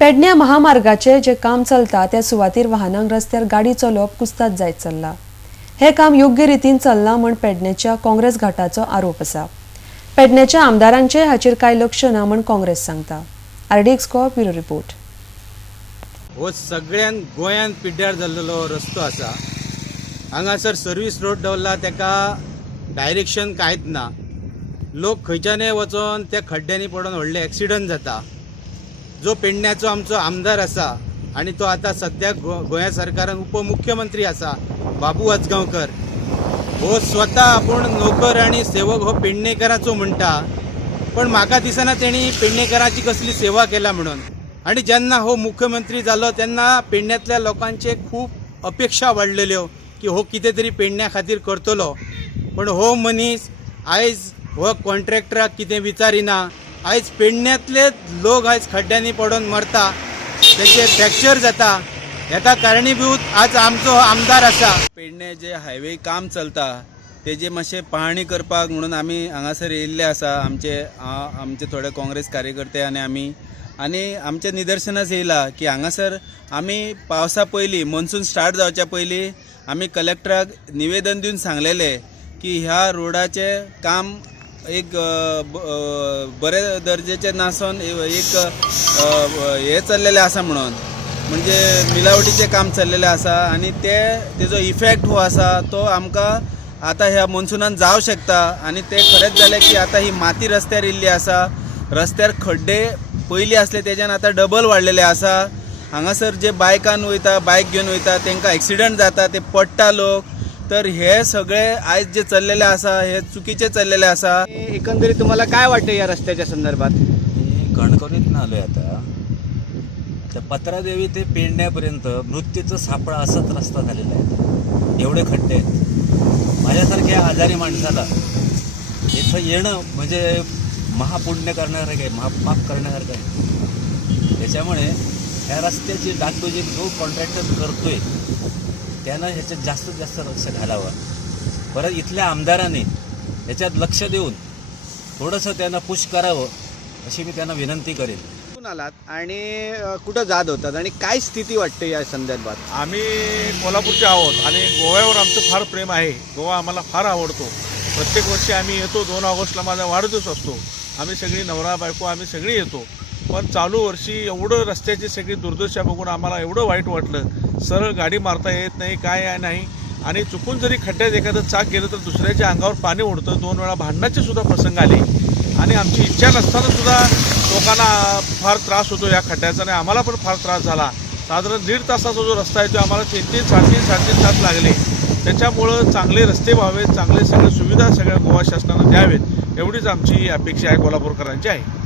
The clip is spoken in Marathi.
पेडण्या महामार्गाचे जे काम चलता त्या सुवातेर वाहनांक रस्त्यार गाडी चलोवप कुस्ताद जायत चल्ला। हे काम योग्य रितीन चलना म्हण पेडण्याच्या काँग्रेस घाटाचो आरोप आसा। पेडण्याच्या आमदारांचे हाचेर कांय लक्ष ना म्हण काँग्रेस सांगता। RDX bureau report. हो सगळ्यान गोंयान पिड्ड्यार जाल्लो रस्तो आसा। हांगासर सर्वीस रोड दवरला तेका डायरेक्शन कांयच ना। लोक खंयच्यानय वचोन त्या खड्ड्यांनी पडून व्हडले एक्सिडंट जाता। जो पेडण्याचो आमचो आमदार आसा आनी तो आता सद्या गोंया सरकारान उपमुख्यमंत्री आसा बाबू आजगांवकर, हो स्वता आपूण नोकर आनी सेवक हो पेडणेकरांचो म्हणटा, पण म्हाका दिसना तेणी पेडणेकरांची कसली सेवा केला म्हणून। आणि जेन्ना हो मुख्यमंत्री जालो तेन्ना पेडण्यातल्या लोकांचे खूप अपेक्षा वाडलेल्यो की हो कितें तरी पेडण्या खातीर करतलो, पण हो मनीस आयज हो कॉन्ट्रॅक्टराक कितें विचारिना। आयज पेडण्यातले लोक आयज खड्ड्यांनी पडून मरता, त्याचे फ्रॅक्चर जाता। हेका कारणीभूत आज आमचो आमदार आसा। पेडणे जे हायवे काम चलता तेजे मातशें पाहणी करपाक म्हणून आमी हांगासर येयल्ले आसा। आमचे थोडे काँग्रेस कार्यकर्ते आनी आमच्या निदर्शनास येयला की हांगासर आमी पावसा पयलीं मॉन्सून स्टार्ट जावच्या पयलीं आमी कलेक्टराक निवेदन दिवन सांगलेले की ह्या रोडाचे काम एक बरे दर्जेचे नासून एक हे चल्लेले आसा म्हणून, म्हणजे मिलावटीचे काम चल्लेले आसा आनी तेजो इफेक्ट हो आसा तो आमकां आता ह्या मॉन्सूनान जावं शकता। आनी ते खरेंच जालें की आता ही माती रस्त्यार येयल्ली आसा। रस्त्यार खड्डे पयलीं आसले तेज्यान आता डबल वाडलेले आसा। हांगासर जे बायकान वयता, बायक घेवन वयता तांकां एक्सिडंट जाता, ते पडटा लोक। तर हे सगळे आयज जे चल्लेले आसा हे चुकीचे चल्लेले आसा। एकंदरीत तुम्हाला काय वाटतं या रस्त्याच्या संदर्भात? मी गणकवलीतून आलोय आता पत्रादेवी ते पेडण्यापर्यंत मृत्यूचं सापळा असंच रस्ता झालेला आहे। एवढे खड्डे आहेत। माझ्यासारख्या आजारी माणसाला इथं येणं म्हणजे महापुण्य करण्यासारखं आहे, महापाप करण्यासारखं आहे। त्याच्यामुळे ह्या रस्त्याची डागडुजी जो कॉन्ट्रॅक्टर करतोय त्यानं ह्याच्यात जास्तीत जास्त लक्ष घालावं। परत इथल्या आमदारांनी ह्याच्यात लक्ष देऊन थोडंसं त्यांना पुश करावं अशी मी त्यांना विनंती करेन। कुठून आलात आणि कुठं जात होतात आणि काय स्थिती वाटते या संदर्भात? आम्ही कोल्हापूरचे आहोत आणि गोव्यावर आमचं फार प्रेम आहे। गोवा आम्हाला फार आवडतो। प्रत्येक वर्षी आम्ही येतो। 2 ऑगस्टला माझा वाढदिवस असतो। आम्ही सगळी नवरा बायको आम्ही सगळी येतो। पण चालू वर्षी एवढं रस्त्याची सगळी दुर्दशा बघून आम्हाला एवढं वाईट वाटलं। सरळ गाडी मारता येत नाही, काय नाही, आणि चुकून जरी खड्ड्यात एखादं चाक गेलं तर दुसऱ्याच्या अंगावर पाणी उडतं। 2 वेळा भांडणाचे सुद्धा प्रसंग आले आणि आमची इच्छा नसताना सुद्धा लोकांना फार त्रास होतो या खड्ड्याचा आणि आम्हाला पण फार त्रास झाला। साधारण 1.5 तासाचा जो रस्ता आहे तो आम्हाला 3-3, 3.5 तास लागले। त्याच्यामुळं चांगले रस्ते व्हावेत, चांगले सगळे सुविधा सगळ्या गोवा शासनानं द्यावेत एवढीच आमची अपेक्षा आहे, कोल्हापूरकरांची आहे।